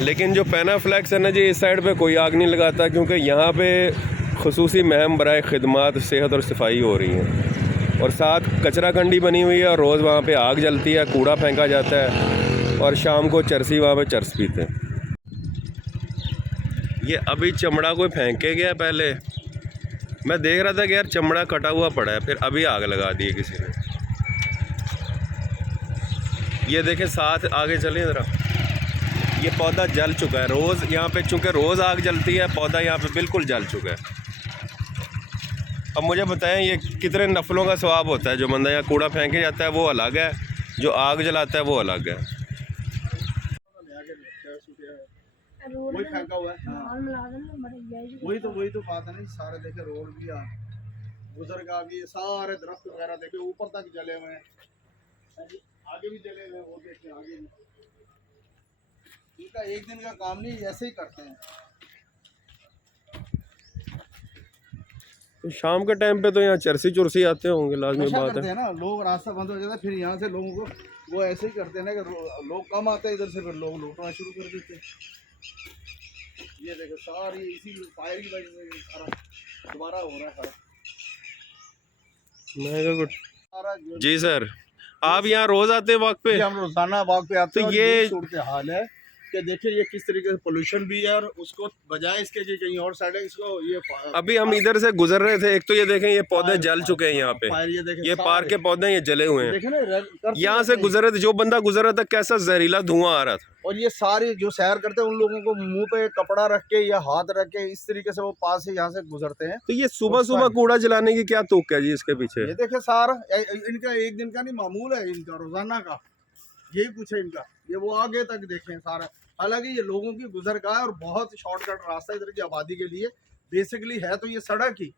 लेकिन जो पैनाफ्लेक्स है ना जी, इस साइड पे कोई आग नहीं लगाता, क्योंकि यहाँ पे खुसूसी महम बराए खिदमात सेहत और सफाई हो रही हैं, और साथ कचरा कंडी बनी हुई है और रोज़ वहाँ पे आग जलती है, कूड़ा फेंका जाता है, और शाम को चरसी वहाँ पे चरस पीते हैं। ये अभी चमड़ा कोई फेंक के गया, पहले मैं देख रहा था कि यार चमड़ा कटा हुआ पड़ा है, फिर अभी आग लगा दी किसी ने। ये देखें, साथ आगे चलें ज़रा, ये पौधा जल चुका है। रोज़ यहाँ पे चूँकि रोज़ आग जलती है, पौधा यहाँ पे बिल्कुल जल चुका है। अब मुझे बताएं, ये कितने नफलों का सवाब होता है। जो बंदा यहाँ कूड़ा फेंके जाता है वो अलग है, जो आग जलाता है वो अलग है। वही फेंका हुआ है, वही तो बात है ना। सारे देखे रोड भी गुजर का भी, सारे दरख्त वगैरह देखे ऊपर तक जले हुए हैं, आगे भी जले हुए हैं, वो देखे आगे भी। इनका एक दिन का काम नहीं, ऐसे ही करते हैं। तो शाम के टाइम पे तो यहाँ चरसी चुरसी आते होंगे, लाजमी बात है ना। लोग रास्ता बंद हो जाता है, फिर यहाँ से लोगों को वो ऐसे ही करते हैं ना कि लोग कम आते हैं इधर से, फिर लोग लूटना शुरू कर देते हैं। ये देखो सारी इसी फायर की वजह से सारा दोबारा हो रहा है सारा। जी सर, आप यहाँ रोज आते हैं वक्त पे? हम रोजाना वक्त पे आते हैं। तो ये सूरत हाल है कि देखिए ये किस तरीके से पोल्यूशन भी है, और उसको बजाय इसके जो कहीं और साइड है, इसको ये अभी हम इधर से गुजर रहे थे, एक तो ये देखें ये पौधे जल चुके हैं यहाँ पे, ये पार्क के पौधे ये जले हुए हैं। यहाँ से गुजर रहे थे, जो बंदा गुजर रहा था कैसा जहरीला धुआं आ रहा था। और ये सारे जो सैर करते हैं उन लोगों को मुंह पे कपड़ा रख के या हाथ रख के इस तरीके से वो पास से यहाँ से गुजरते हैं। तो ये सुबह सुबह कूड़ा जलाने की क्या तुक है जी इसके पीछे? ये देखे सारा इनका एक दिन का नहीं मामूल है, इनका रोजाना का यही कुछ है इनका। ये वो आगे तक देखें सारा। हालांकि ये लोगों की गुजर का है और बहुत शॉर्टकट रास्ता इधर की आबादी के लिए बेसिकली है, तो ये सड़क ही,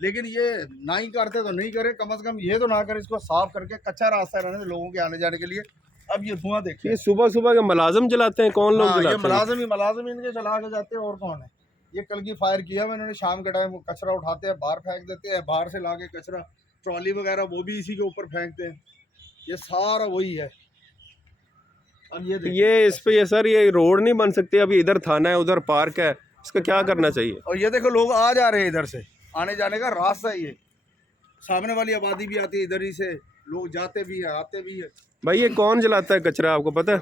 लेकिन ये ना ही करते तो नहीं करे, कम से कम ये तो ना करे, इसको साफ करके कच्चा रास्ता रहने लोगों के आने जाने के लिए। अब ये धुआं देखिए, ये सुबह सुबह के मुलाजिम जलाते हैं? कौन लोग जलाते हैं? ये मुलाजिम इनके चला के जाते हैं, और कौन है। ये कल की फायर किया हुआ इन्होंने, शाम के टाइम कचरा उठाते हैं बाहर फेंक देते हैं, बाहर से लाके कचरा ट्रॉली वगैरह वो भी इसी के ऊपर फेंकते हैं। ये सारा वही है। अब ये इस पे ये सर ये रोड नहीं बन सकती? अभी इधर थाना है, उधर पार्क है, इसका क्या करना चाहिए? और ये देखो लोग आ जा रहे हैं, इधर से आने जाने का रास्ता ये, सामने वाली आबादी भी आती है, इधर ही से लोग जाते भी है आते भी है। भाई ये कौन जलाता है कचरा, आपको पता है?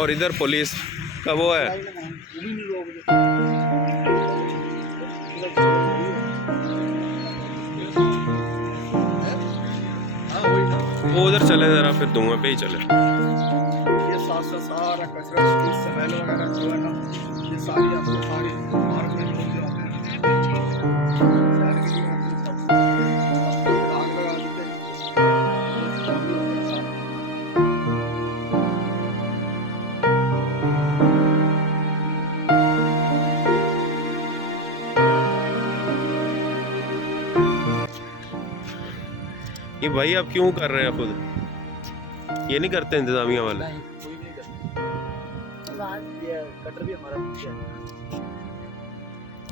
और इधर पुलिस का वो है। वो उधर चले जरा, फिर धुएं पे ही चले। ये सारा कचरा स्मेल वगैरह जो है ना, ये सारी आपको सारी पार्क में लोग जो आते हैं ये भाई आप क्यों कर रहे हैं खुद? ये नहीं करते इंतजामिया वाले? कोई नहीं करता। ये कटर भी हमारा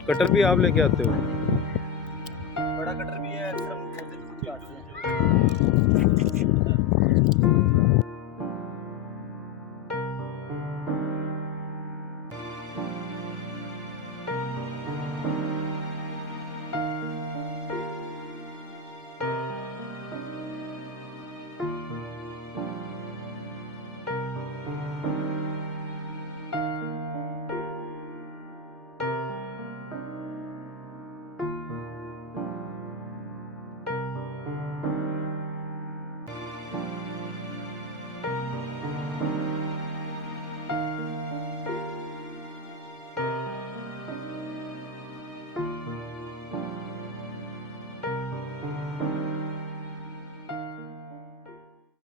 कटर भी आप लेके आते हो?